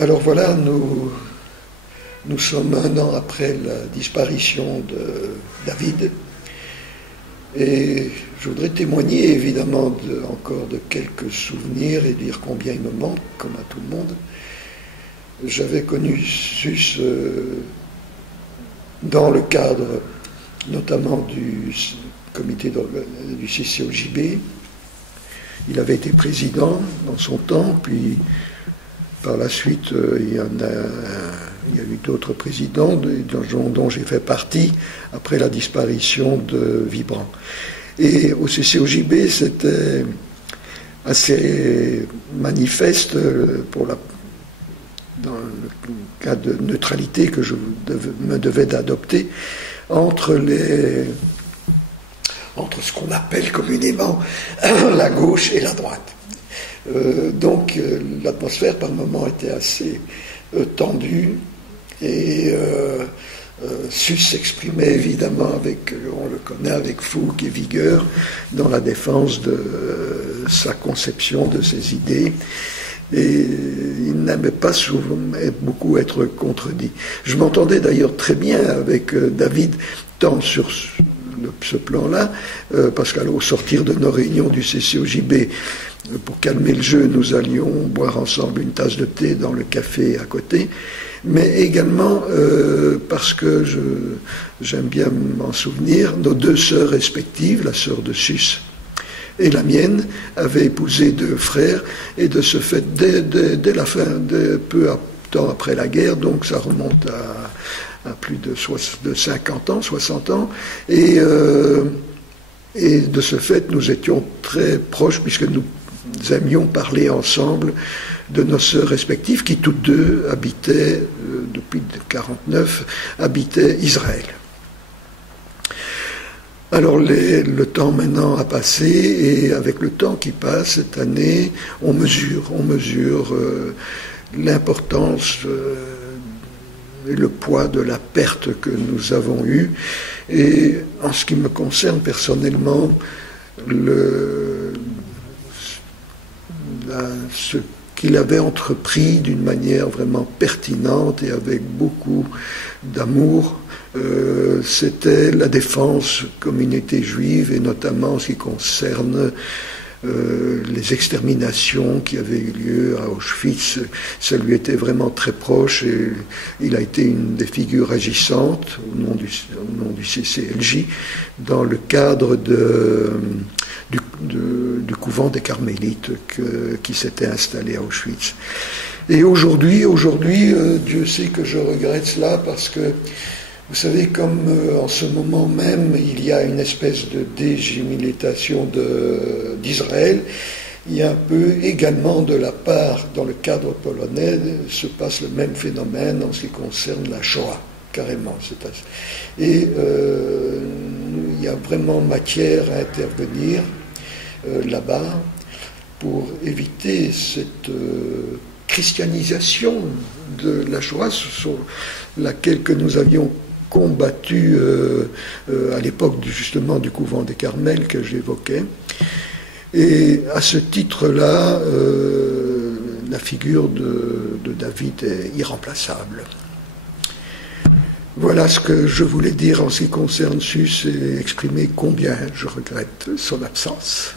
Alors voilà, nous sommes 1 an après la disparition de David, et je voudrais témoigner évidemment encore de quelques souvenirs et dire combien il me manque, comme à tout le monde. J'avais connu Sus dans le cadre notamment du comité du CCOJB. Il avait été président dans son temps, puis par la suite, il y a eu d'autres présidents dont j'ai fait partie après la disparition de Vibrant. Et au CCOJB, c'était assez manifeste dans le cas de neutralité que je me devais d'adopter entre ce qu'on appelle communément la gauche et la droite. Donc l'atmosphère par moments était assez tendue et Sus s'exprimait évidemment on le connaît, avec fougue et vigueur dans la défense de sa conception, de ses idées, et il n'aimait pas beaucoup être contredit. Je m'entendais d'ailleurs très bien avec David, tant sur ce plan-là, parce qu'au sortir de nos réunions du CCOJB, pour calmer le jeu, nous allions boire ensemble une tasse de thé dans le café à côté, mais également parce que j'aime bien m'en souvenir, nos 2 sœurs respectives, la sœur de Sus et la mienne, avaient épousé 2 frères, et de ce fait, dès la fin, peu à temps après la guerre, donc ça remonte à plus de 50 ans, 60 ans, et de ce fait, nous étions très proches, puisque nous aimions parler ensemble de nos sœurs respectives, qui toutes 2 habitaient, depuis 1949, habitaient Israël. Alors le temps maintenant a passé, et avec le temps qui passe, cette année, on mesure l'importance et le poids de la perte que nous avons eue. Et en ce qui me concerne personnellement, ce qu'il avait entrepris d'une manière vraiment pertinente et avec beaucoup d'amour, c'était la défense communauté juive, et notamment en ce qui concerne les exterminations qui avaient eu lieu à Auschwitz. Ça lui était vraiment très proche, et il a été une des figures agissantes au nom du CCLJ dans le cadre du couvent des Carmélites qui s'était installé à Auschwitz. Et aujourd'hui, Dieu sait que je regrette cela, parce que vous savez, comme en ce moment même, il y a une espèce de dégémilitation d'Israël, il y a un peu également de la part, dans le cadre polonais, se passe le même phénomène en ce qui concerne la Shoah, carrément. Et il y a vraiment matière à intervenir là-bas pour éviter cette christianisation de la Shoah, sur laquelle que nous avions combattu à l'époque justement du couvent des Carmels que j'évoquais. Et à ce titre-là, la figure de David est irremplaçable. Voilà ce que je voulais dire en ce qui concerne Sus, et exprimer combien je regrette son absence.